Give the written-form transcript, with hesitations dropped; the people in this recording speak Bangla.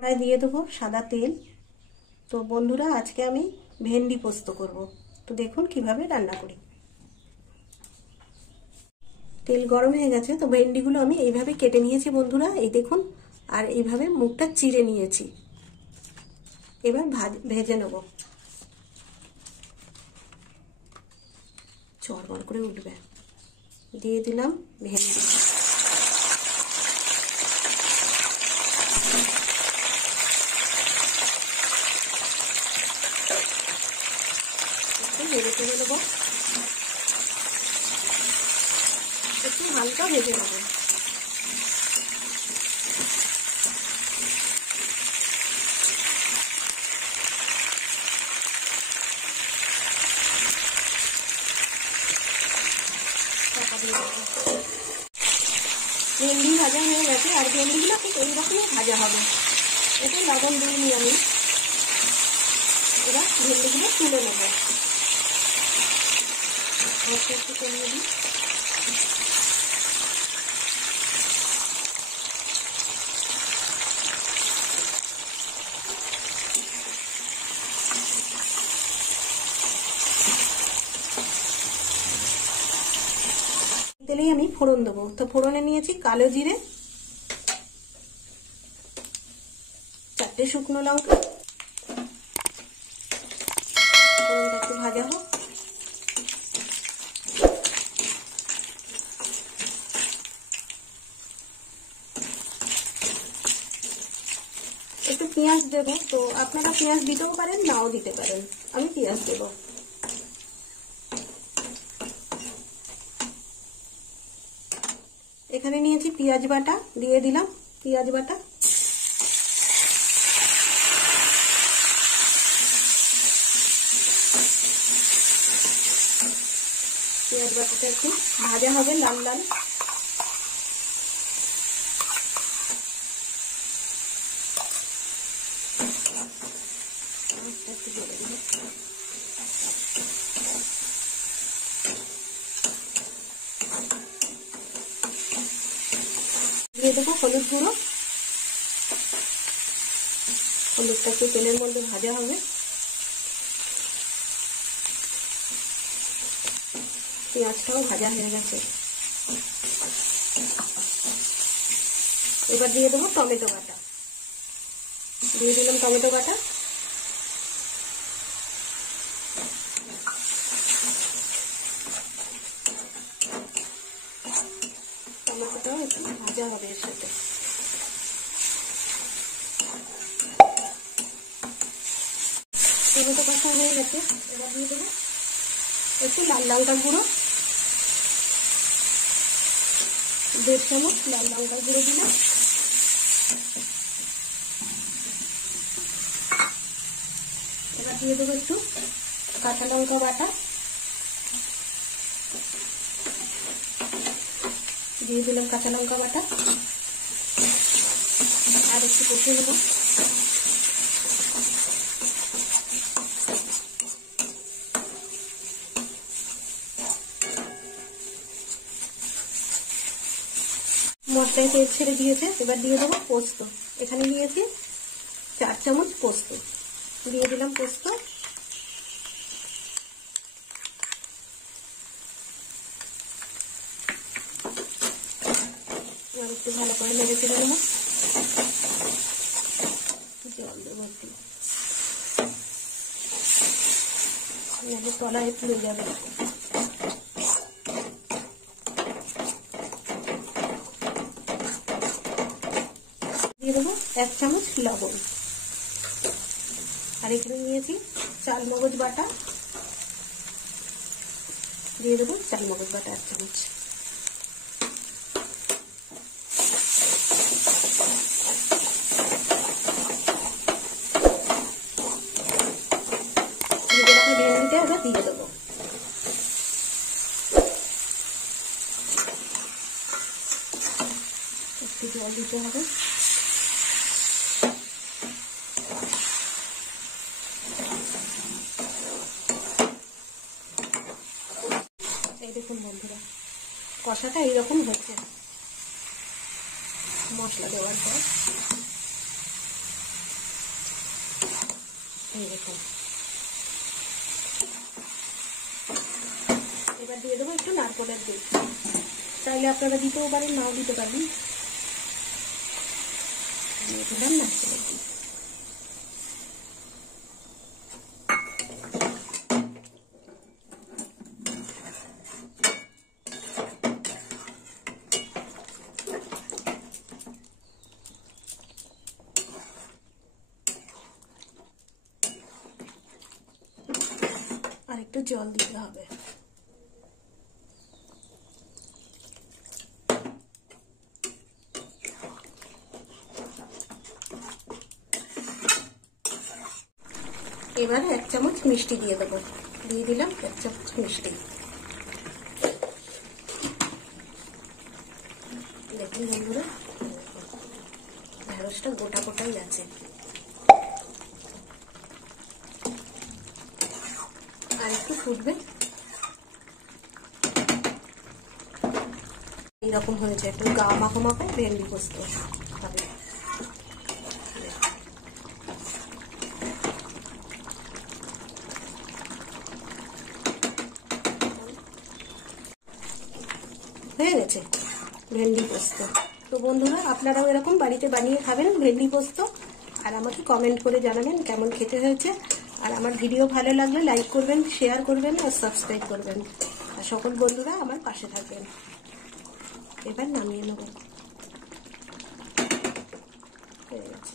কড়াই দিয়ে দেবো সাদা তেল। তো বন্ধুরা, আজকে আমি ভেন্ডি পোস্ত করব। তো দেখুন কিভাবে রান্না করি। তেল গরম হয়ে গেছে। তো ভেন্ডিগুলো আমি এইভাবে কেটে নিয়েছি বন্ধুরা, এই দেখুন। আর এইভাবে মুখটা চিড়ে নিয়েছি। এবার ভেজে নেব। চড়বড় করে উঠবে। দিয়ে দিলাম ভেন্ডি। ভেজে তুলে দেবো, একটু হালকা ভেজে নেবো। ভেন্ডি ভাজা হয়ে গেছে। আর ভেন্ডিগুলো ঠিক এইরকমই ভাজা হবে। এতে লবণ দিইনি আমি। এবার ভেন্ডিগুলো তুলে নেবো। একটু কমিয়ে দিই। তেলেই আমি ফোড়ন দেবো। তো ফোড়নে নিয়েছি কালো জিরে, 4টে শুকনো লঙ্কা। ফোড়নটা একটু ভাজা হোক। একটু পেঁয়াজ দেবো। তো আপনারা পেঁয়াজ দিতেও পারেন, নাও দিতে পারেন। আমি পেঁয়াজ দেবো। এখানে নিয়েছি পেঁয়াজ বাটা, দিয়ে দিলাম পেঁয়াজ বাটা। পেঁয়াজ বাটাটা একটু ভাজা হবে লাল লাল। দিয়ে দেবো হলুদ গুঁড়ো। হলুদটা একটু তেলের মধ্যে ভাজা হবে। পেঁয়াজটাও ভাজা হয়ে গেছে। এবার দিয়ে দেবো টমেটো বাটা। দিয়ে দিলাম টমেটো বাটা। টমেটোটাও একটু ভাজা হবে এর সাথে। টমেটো কষা হয়ে গেছে। এবার দিয়ে দেবো একটু লাল লঙ্কার গুঁড়ো, 1.5 চামচ লাল লঙ্কার গুঁড়ো দিলাম। এবার দিয়ে দেবো একটু কাঁচা লঙ্কা বাটা। দিয়ে দিলাম কাঁচা লঙ্কা বাটা। আর একটু কষিয়ে নেব। মশলায় তেল ছেড়ে দিয়েছে। এবার দিয়ে দেবো পোস্ত। এখানে নিয়েছি 4 চামচ পোস্ত। দিয়ে দিলাম পোস্ত। এবার একটু ভালো করে নেড়ে চেড়ে নেবো। জল দেবো একটু, তলায় পুড়ে যাবে। দিয়ে দেবো 1 চামচ লবণ। আর এখানে নিয়েছি চালমগজ বাটা। দিয়ে দেবো চালমগজ বাটা 1 চামচ। ভেন্ডিটা এবার দিয়ে দেবো। একটু জল দিতে হবে। এই দেখুন বন্ধুরা, কষাটা এইরকম হচ্ছে মশলা দেওয়ার পর। এই দেখুন, এবার দিয়ে দেবো একটু নারকেলের দুধ। চাইলে আপনারা দিতেও পারেন, নাও দিতে পারেন। দিয়ে দিলাম নারকেলের দুধ। আর একটু জল দিতে হবে। এবার 1 চামচ মিষ্টি দিয়ে দেবো। দিয়ে দিলাম 1 চামচ মিষ্টি। দেখুন বন্ধুরা, ঢেঁড়সটা গোটা গোটাই আছে। আর একটু ফুটবে। এইরকম হয়েছে, একটু গা মাখো মাখো ভেন্ডি পোস্ত হবে। হয়ে গেছে ভেন্ডি পোস্ত। তো বন্ধুরা, আপনারাও এরকম বাড়িতে বানিয়ে খাবেন ভেন্ডি পোস্ত, আর আমাকে কমেন্ট করে জানাবেন কেমন খেতে হয়েছে। আর আমার ভিডিও ভালো লাগলে লাইক করবেন, শেয়ার করবেন আর সাবস্ক্রাইব করবেন। আর সকল বন্ধুরা আমার পাশে থাকবেন। এবার নামিয়ে নেব। হয়ে গেছে।